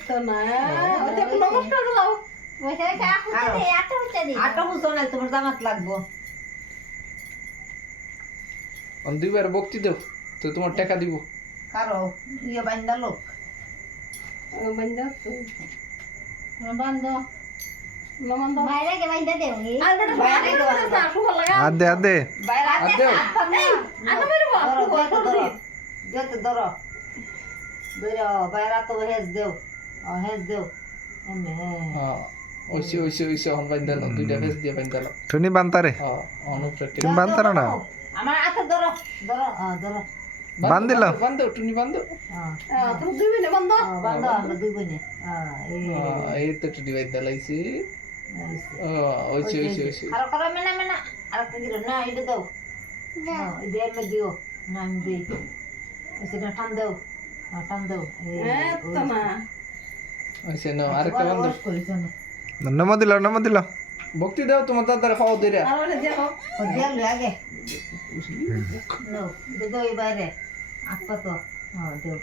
তো না ওটা নমস্কার দাও ওইটা আটা হুঁচো নাই তোমার জামাত লাগবো দুইবার বক্তি দাও তো তোমার টাকা দিব কারো ইয়ে বান্দা লোক বন্ধ তো বান্ধ নমন্দ বাইরে কে বান্দা দেও আর বেটা বাইরে না সুন্দর লাগা আদে আদে বাইরে আদে আনো মেরবো যেতে ধরো ধরো বাইরে তো হেজ দেও হেজ দেও এমনি হ্যাঁ ওইসে ওইসে ওইসে হন বাইন্দালো দুইটা ফেস দিয়ে বাইন্দালো টুনি বান্তারে অনুপ্রেটি তুমি বান্তারো না আমার হাতে ধরো ধরো ধরো বান্দিল বান্ধো টুনি বান্ধো তুমি দুই মিনিট বন্ধ বান্ধো আমরা দুই বোনে এই তো টুনি বাইন্দালাইছি ওইসে ওইসে ওইসে আর করো মেনা মেনা আর একটা দিলো না এটা দাও এই দিয়ে মে দিও না আমি দেই সেটা টান দাও টান দাও তো না ওইসে নাও আরেকটা বান্ধো নম দিল ভক্তি দাও তোমার দাদার খাওয়া দিরা আর ওটা দেখো ও দিয়ে আগে নো দাও এই বাইরে আপা তো দেও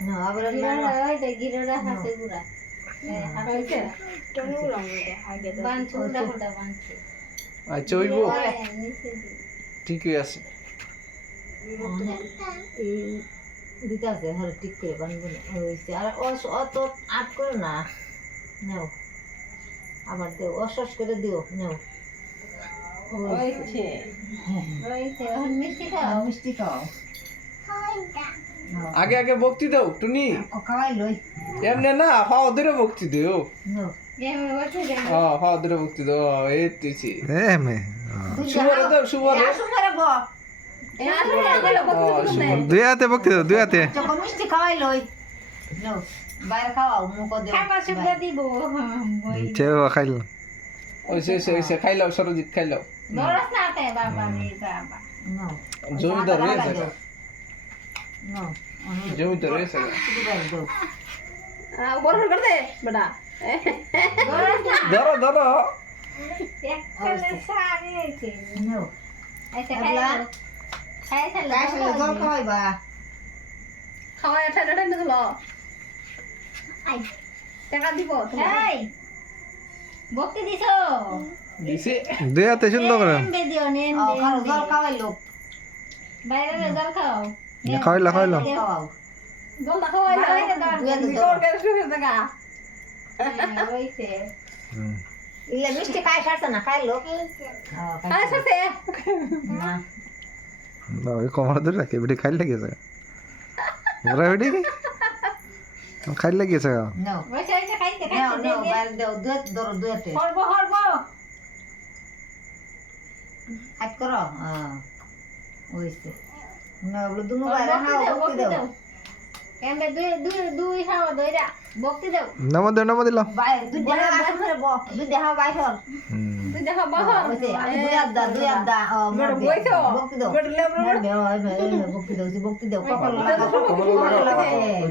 না আবার না ওইটা গিরোরা হাসে গুড়া হাসে কেন রং এটা আগে বানছো উল্টা উল্টা বানছো আচ্ছা ওইবো ঠিকই আছে দিতে আছে হলে ঠিক করে বানবো না হয়েছে আর অত আট করো না নেও আবার দেও অসস করে দিও নেও ওইছে ওইছে এখন মিষ্টি খাও মিষ্টি খাও আগে আগে ভক্তি দাও টুনি খাওয়াই লই এমনে না খাওয়া দিরে ভক্তি দিও নেও গেমে বসে যাই খাওয়া দিরে ভক্তি দাও এই তুইছি এ মে শুভরে দাও শুভরে সুমারে ব দুই হাতে বকতে দাও দুই হাতে চকো মিষ্টি খাওয়াই লই নেও বাইরে খাওয়াও মুখ দেও খাবার সুবিধা দিব চেও খাইল ওইসে ওইসে ওইসে খাইলাও সরজিৎ খাইলাও দরস না তে বাবা রে বাবা নেও জমিদার হয়েছে নেও জমিদার হয়েছে শুধু বাইরে দাও বড় করে দে বেটা দরস না ধরো ধরো এককালে সারে আছে নেও আচ্ছা খাইলা খাইলা আসলে জল খাওয়াইবা খাওয়া ঠান্ডা ঠান্ডা দিলো আই টাকা দিব এই বকতে দিছো দিছে দুই হাতে সুন্দর করে এমবে দিও নেন জল খাওয়াইলো বাইরে জল খাও খাইল খাওয়াও জল খাওয়াই বাইরে দর করে শুয়ে থাকা ওইছে ইলে মিষ্টি খাই ছাড়ছে না খাইলো আচ্ছা সে না না ওই কমর ধরে রাখে বেটি খাইল লাগিয়েছে ওরা বেটি খাইল লাগিয়েছে নাও বসে বসে খাইতে নাও খাইতে নাও বাইরে দাও দুধ ধরো দুধে হরবো হরবো হাত করো ওইছে না বলে দুনো বাইরে হাও বকতে দাও এমবে দুই খাওয়া দইরা বকতে দাও নম দিল বাইরে দুধ দেখা বাইরে করে বক দুধ দেখা বাইরে তুই দেখো বহ ওইছে দুই আদা বড় বইছো বকতে দাও বড় লেবড় বকতে দাও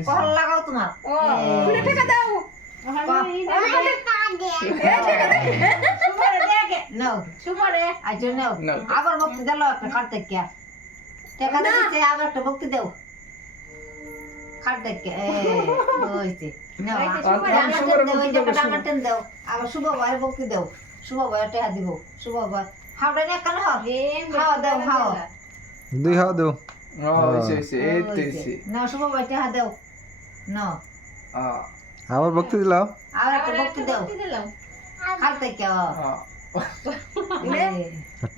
কহল লাগাও তোমার ও তুমি টাকা দাও সুপারে দেখে নাও সুপারে আচ্ছা নাও আবার বকতে দিল একটা কাটতে কে টাকা দিতে আবার একটা বকতে দাও কাটতে কে ওইছে নাও আমার টেন দাও আবার শুভ ভাই বকতে দাও শুভ ভাই টাকা দিব শুভ ভাই হাওড়া না কেন খাওয়া দাও খাওয়া দুই হাও দেও ওইসে ওইসে এই তুইছি না শুভ ভাই টাকা দাও না আবার বকতে দিল আবার একটা বকতে দাও দিলাম কাটতে কে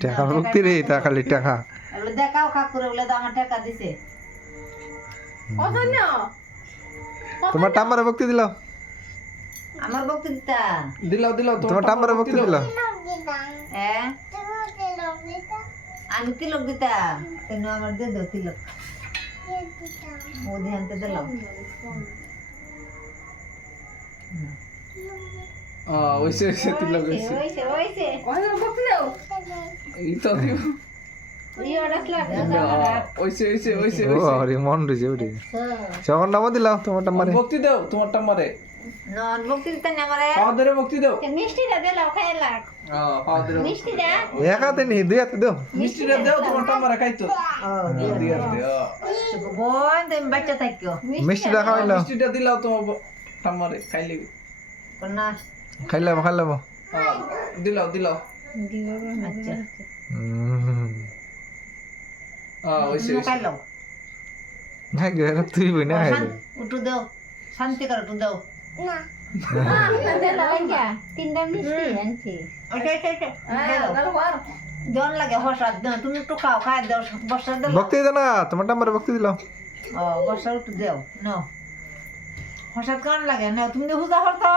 টাকা বকতে রে তা খালি টাকা বলে দেখাও কাকুরে বলে তো আমার টাকা দিছে অজন্য তোমার টাম্বারে বকতে দিল আমার বকতে দিতা দিলাও দিলাও তোমার টাম্বারে বকতে দিল হ্যাঁ আমি তিলক দিতা তেন আমার দিয়ে দাও তিলক ও ধ্যানতে দিলাম ওইসে ওইসে তুই লাগাইছে ওইছে ওইছে ওই বকতে দাও এই তো দিও ইও রাখলা ওইসে ওইসে ওইসে ও আরে মন রইছে ওটি যখন নাম দিলাম তোমার টাম্বারে ভক্তি দাও তোমারটা মারে নন ভক্তি দিতে না আমারে পাও ধরে ভক্তি দাও মিষ্টিটা দিলাও খাই লাগ পাও ধরে মিষ্টিটা এক হাতে নি দুই হাতে দাও মিষ্টিটা দাও তোমার টামারা খাইতো দিয়ে দাও বোন তুমি বাচ্চা থাকিও মিষ্টিটা খাওয়াইলাম মিষ্টিটা দিলাও তোমার টামারে খাইলে না খাইলাম দিলাও দিলাও আচ্ছা ওইসে খাইলাম না গেরা তুই বই না খাইলে উঠু দাও শান্তি করে উঠু দাও দিলাও ইয়া তিনটা মিষ্টি আনছি জন লাগে হসাদ দাও তুমি একটু খাও খাই দাও বর্ষা দাও ভক্তি দে না তোমার টামারে ভক্তি দিলাম ও বর্ষা উঠু দাও নাও হসাদ কান লাগে নাও তুমি হুজা হরতো